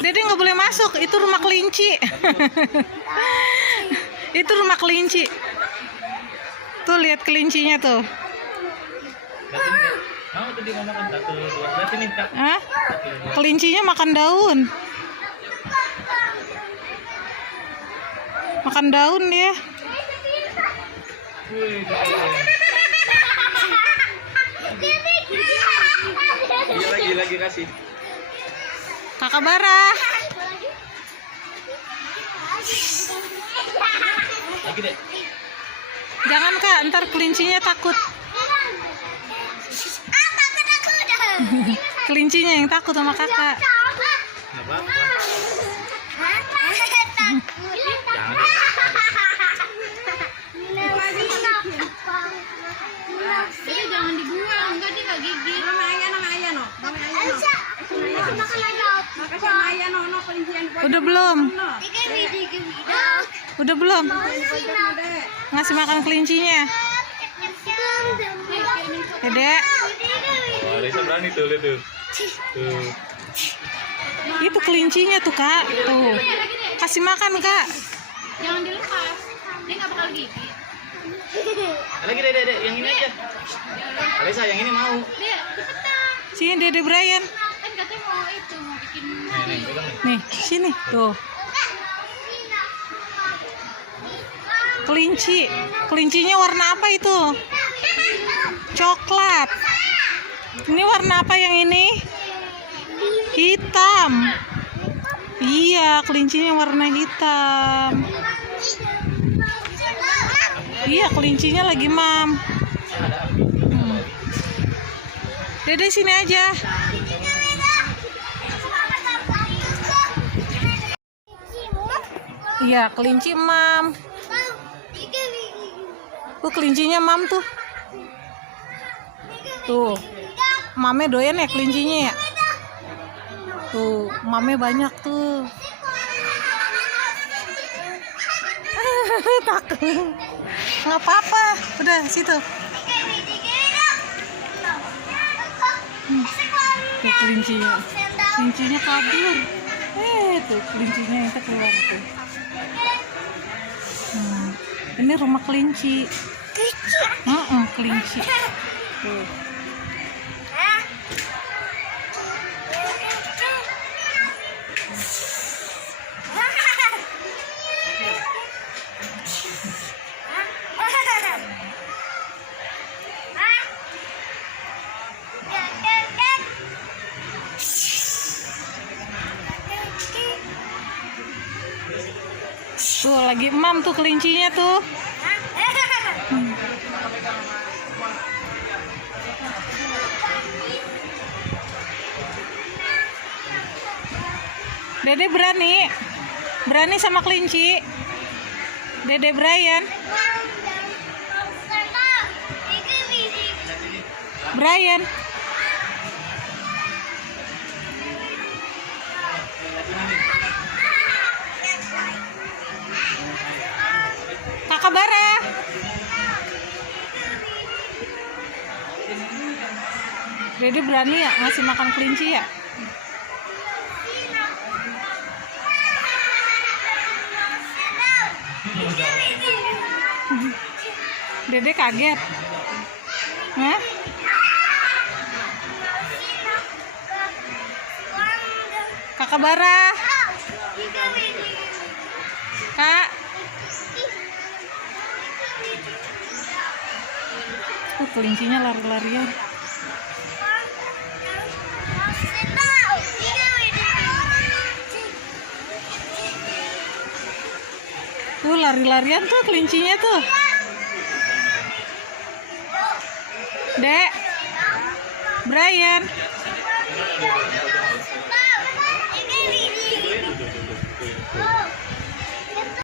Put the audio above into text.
Dede nggak boleh masuk. Itu rumah kelinci. Itu rumah kelinci. Tuh lihat kelincinya tuh. Hah? Kelincinya makan daun. Makan daun dia. Lagi kasih. Kakak Bara. Lagi deh. Jangan Kak, ntar kelincinya takut. Kelincinya yang takut sama kakak. Nggak apa-apa. Jangan dibuang, enggak dia nggak gigit. Nama ayah no. Udah belum? Udah belum? Ngasih makan kelincinya. Dedek. Oh, Lisa berani tuh, lihat tuh. Tuh. Itu kelincinya tuh Kak. Tuh. Kasih makan Kak. Jangan dilepas, dia nggak bakal gigit. Lagi deh, yang ini aja. Lisa, yang ini mau. Dia cepetan. Sini Dede Brian. Kan katanya mau bikin Nih, pegang nih. Nih, sini. Tuh. Kelinci. Kelincinya warna apa itu? Coklat. Ini warna apa yang ini? Hitam. Iya, kelincinya warna hitam. Iya, kelincinya lagi mam. Dede sini aja. Iya, kelinci mam. Tuh kelincinya mam tuh. Tuh. Mame doyan ya kelincinya ya. Tuh, mame banyak tuh. Takut. Nggak apa-apa. Udah situ. Tuh kelincinya. Kelincinya kabur. Tuh kelincinya itu keluar tuh. Ini rumah kelinci. Kelinci. Tuh. Tuh lagi emam tuh kelincinya tuh. Dede berani sama kelinci. Dede Brian. Brian. Kakak Bara. Dede berani ya ngasih makan kelinci ya? Dede kaget. Hah? Kakak Bara. Kak. Kelincinya lari-larian. Tuh lari-larian tuh kelincinya tuh. Dek. Brian.